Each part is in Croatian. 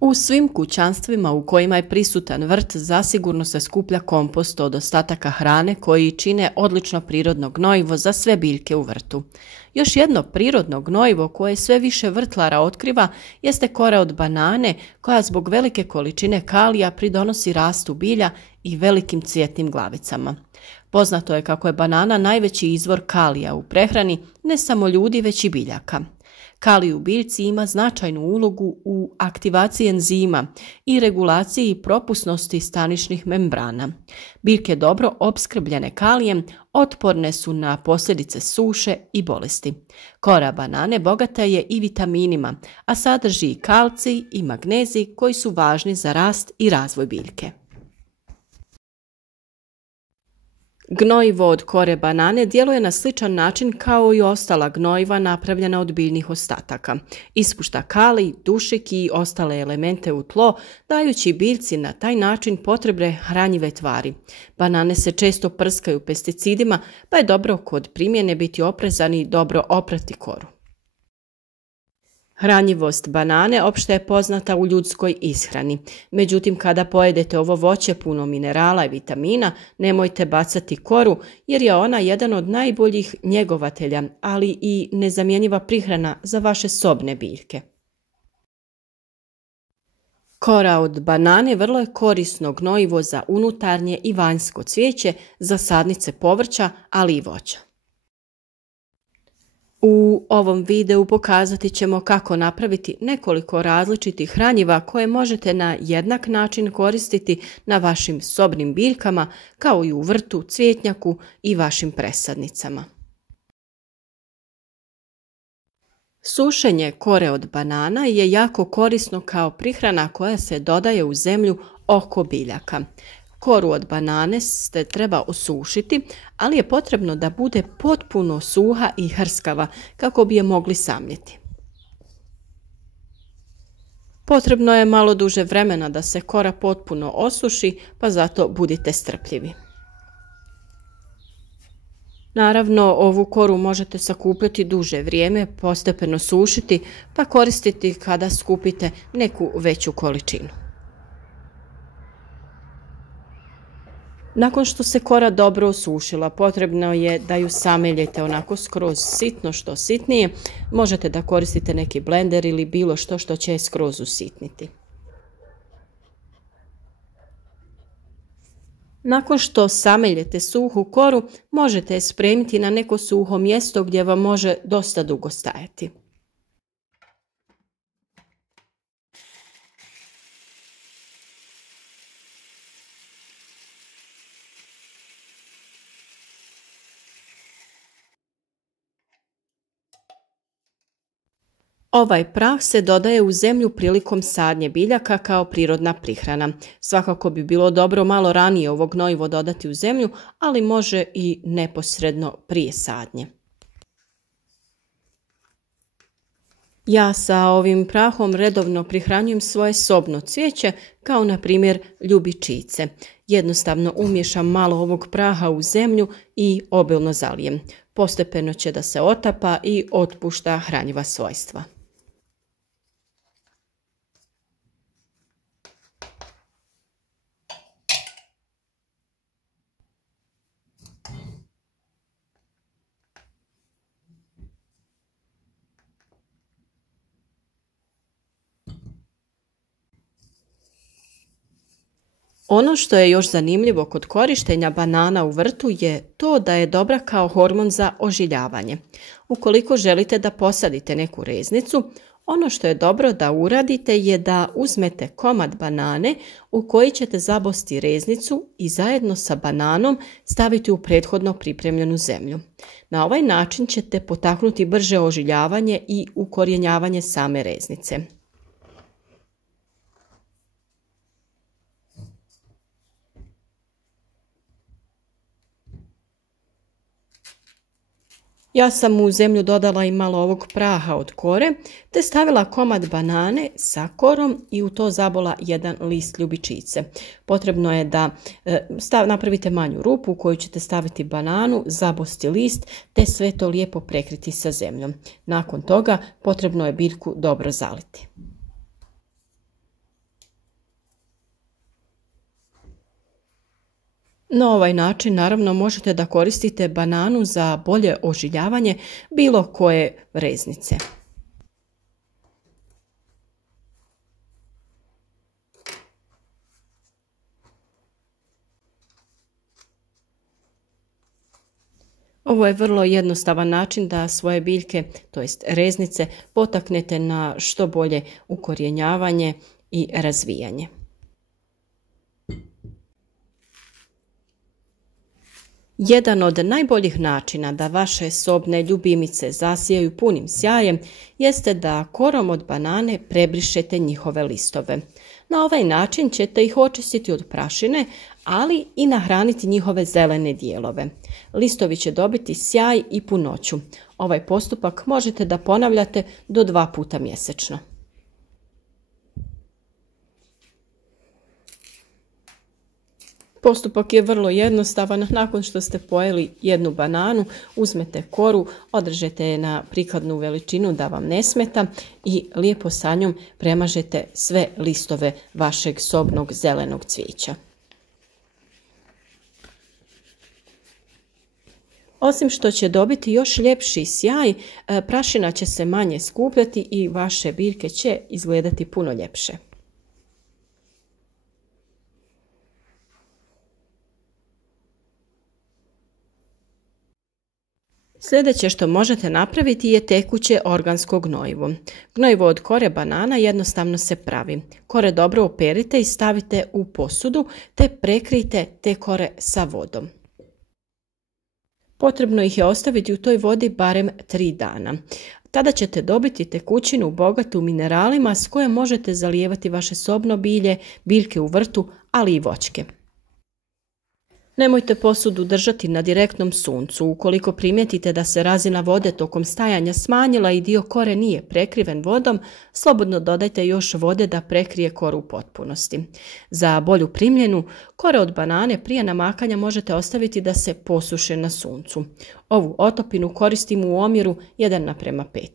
U svim kućanstvima u kojima je prisutan vrt zasigurno se skuplja kompost od ostataka hrane koji čine odlično prirodno gnojivo za sve biljke u vrtu. Još jedno prirodno gnojivo koje sve više vrtlara otkriva jeste kora od banane koja zbog velike količine kalija pridonosi rastu bilja i velikim cvjetnim glavicama. Poznato je kako je banana najveći izvor kalija u prehrani ne samo ljudi već i biljaka. Kalij u biljci ima značajnu ulogu u aktivaciji enzima i regulaciji propusnosti staničnih membrana. Biljke dobro opskrbljene kalijem otporne su na posljedice suše i bolesti. Kora banane bogata je i vitaminima, a sadrži i kalcij i magnezij koji su važni za rast i razvoj biljke. Gnojivo od kore banane djeluje na sličan način kao i ostala gnojiva napravljena od biljnih ostataka. Ispušta kalij, dušik i ostale elemente u tlo, dajući biljci na taj način potrebne hranjive tvari. Banane se često prskaju pesticidima, pa je dobro kod primjene biti oprezan i dobro oprati koru. Hranjivost banane opšte je poznata u ljudskoj ishrani. Međutim, kada pojedete ovo voće puno minerala i vitamina, nemojte bacati koru jer je ona jedan od najboljih njegovatelja, ali i nezamjenjiva prihrana za vaše sobne biljke. Kora od banane vrlo je korisno gnojivo za unutarnje i vanjsko cvijeće, za sadnice povrća, ali i voća. U ovom videu pokazati ćemo kako napraviti nekoliko različitih hranjiva koje možete na jednak način koristiti na vašim sobnim biljkama, kao i u vrtu, cvjetnjaku i vašim presadnicama. Sušenje kore od banana je jako korisno kao prihrana koja se dodaje u zemlju oko biljaka. Koru od banane se treba osušiti, ali je potrebno da bude potpuno suha i hrskava kako bi je mogli samljeti. Potrebno je malo duže vremena da se kora potpuno osuši, pa zato budite strpljivi. Naravno, ovu koru možete sakupljati duže vrijeme, postepeno sušiti, pa koristiti kada skupite neku veću količinu. Nakon što se kora dobro osušila, potrebno je da ju sameljete onako skroz sitno, što sitnije. Možete da koristite neki blender ili bilo što će je skroz usitniti. Nakon što sameljete suhu koru, možete je spremiti na neko suho mjesto gdje vam može dosta dugo stajati. Ovaj prah se dodaje u zemlju prilikom sadnje biljaka kao prirodna prihrana. Svakako bi bilo dobro malo ranije ovo gnojivo dodati u zemlju, ali može i neposredno prije sadnje. Ja sa ovim prahom redovno prihranjujem svoje sobno cvijeće, kao na primjer ljubičice. Jednostavno umiješam malo ovog praha u zemlju i obilno zalijem. Postepeno će da se otapa i otpušta hranjiva svojstva. Ono što je još zanimljivo kod korištenja banana u vrtu je to da je dobra kao hormon za ožiljavanje. Ukoliko želite da posadite neku reznicu, ono što je dobro da uradite je da uzmete komad banane u koji ćete zabosti reznicu i zajedno sa bananom staviti u prethodno pripremljenu zemlju. Na ovaj način ćete potaknuti brže ožiljavanje i ukorjenjavanje same reznice. Ja sam u zemlju dodala i malo ovog praha od kore, te stavila komad banane sa korom i u to zabola jedan list ljubičice. Potrebno je da napravite manju rupu u koju ćete staviti bananu, zabosti list, te sve to lijepo prekriti sa zemljom. Nakon toga potrebno je biljku dobro zaliti. Na ovaj način naravno možete da koristite bananu za bolje ožiljavanje bilo koje reznice. Ovo je vrlo jednostavan način da svoje biljke, to jest reznice, potaknete na što bolje ukorjenjavanje i razvijanje. Jedan od najboljih načina da vaše sobne ljubimice zasijaju punim sjajem jeste da korom od banane prebrišete njihove listove. Na ovaj način ćete ih očistiti od prašine, ali i nahraniti njihove zelene dijelove. Listovi će dobiti sjaj i punoću. Ovaj postupak možete da ponavljate do 2 puta mjesečno. Postupak je vrlo jednostavan. Nakon što ste pojeli jednu bananu, uzmete koru, održete je na prikladnu veličinu da vam ne smeta i lijepo sa njom premažete sve listove vašeg sobnog zelenog cvijeća. Osim što će dobiti još ljepši sjaj, prašina će se manje skupljati i vaše biljke će izgledati puno ljepše. Sljedeće što možete napraviti je tekuće organsko gnojivo. Gnojivo od kore banana jednostavno se pravi. Kore dobro operite i stavite u posudu te prekrijte te kore sa vodom. Potrebno ih je ostaviti u toj vodi barem 3 dana. Tada ćete dobiti tekućinu bogatu mineralima s kojom možete zalijevati vaše sobno bilje, biljke u vrtu, ali i voćke. Nemojte posudu držati na direktnom suncu. Ukoliko primijetite da se razina vode tokom stajanja smanjila i dio kore nije prekriven vodom, slobodno dodajte još vode da prekrije koru u potpunosti. Za bolju primjenu, kore od banane prije namakanja možete ostaviti da se posuše na suncu. Ovu otopinu koristimo u omjeru 1:5.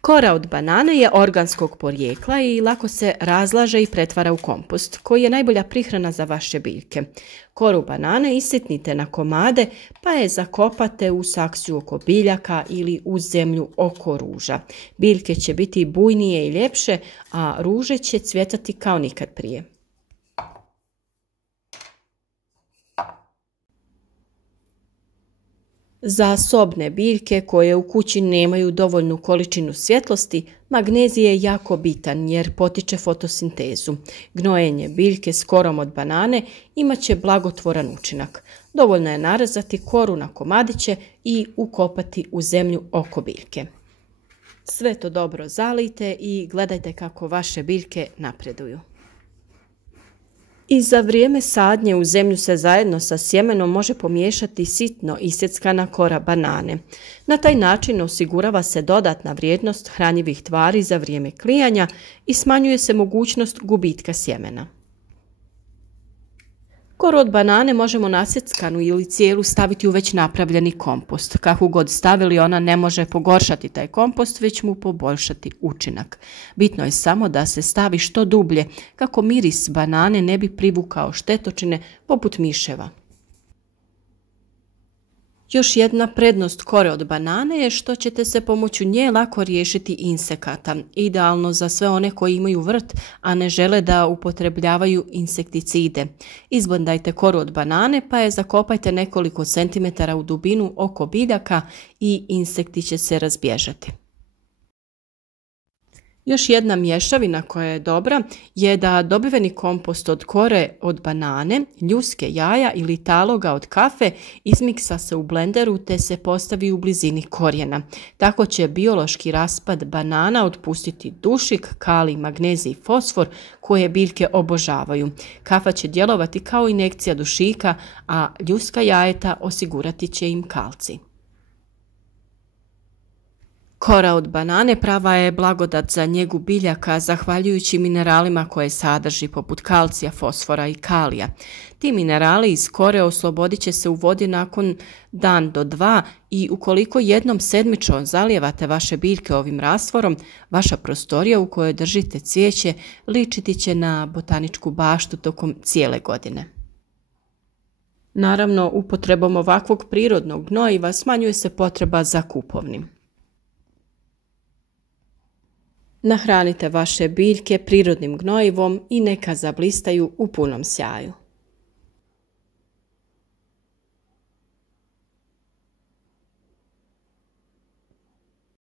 Kora od banane je organskog porijekla i lako se razlaže i pretvara u kompost, koji je najbolja prihrana za vaše biljke. Koru banane isitnite na komade pa je zakopate u saksiju oko biljaka ili u zemlju oko ruža. Biljke će biti bujnije i ljepše, a ruže će cvjetati kao nikad prije. Za sobne biljke koje u kući nemaju dovoljnu količinu svjetlosti, magnezij je jako bitan jer potiče fotosintezu. Gnojenje biljke s korom od banane imat će blagotvoran učinak. Dovoljno je narezati koru na komadiće i ukopati u zemlju oko biljke. Sve to dobro zalijte i gledajte kako vaše biljke napreduju. I za vrijeme sadnje u zemlju se zajedno sa sjemenom može pomiješati sitno isjeckana kora banane. Na taj način osigurava se dodatna vrijednost hranjivih tvari za vrijeme klijanja i smanjuje se mogućnost gubitka sjemena. Koru od banane možemo nasjeckanu ili cijelu staviti u već napravljeni kompost. Kako god stavili, ona ne može pogoršati taj kompost, već mu poboljšati učinak. Bitno je samo da se stavi što dublje, kako miris banane ne bi privukao štetočine poput miševa. Još jedna prednost kore od banane je što ćete se pomoću nje lako riješiti insekata, idealno za sve one koji imaju vrt, a ne žele da upotrebljavaju insekticide. Izblendajte koru od banane pa je zakopajte nekoliko centimetara u dubinu oko biljaka i insekti će se razbježati. Još jedna mješavina koja je dobra je da dobiveni kompost od kore od banane, ljuske jaja ili taloga od kafe izmiksa se u blenderu te se postavi u blizini korijena. Tako će biološki raspad banana otpustiti dušik, kalij, magnezij i fosfor koje biljke obožavaju. Kafa će djelovati kao injekcija dušika, a ljuska jajeta osigurati će im kalcij. Kora od banane prava je blagodat za njegu biljaka zahvaljujući mineralima koje sadrži poput kalcija, fosfora i kalija. Ti minerali iz kore oslobodit će se u vodi nakon dan do dva i ukoliko jednom sedmično zalijevate vaše biljke ovim rastvorom, vaša prostorija u kojoj držite cvijeće ličiti će na botaničku baštu tokom cijele godine. Naravno, upotrebom ovakvog prirodnog gnojiva smanjuje se potreba za kupovnim. Nahranite vaše biljke prirodnim gnojivom i neka zablistaju u punom sjaju.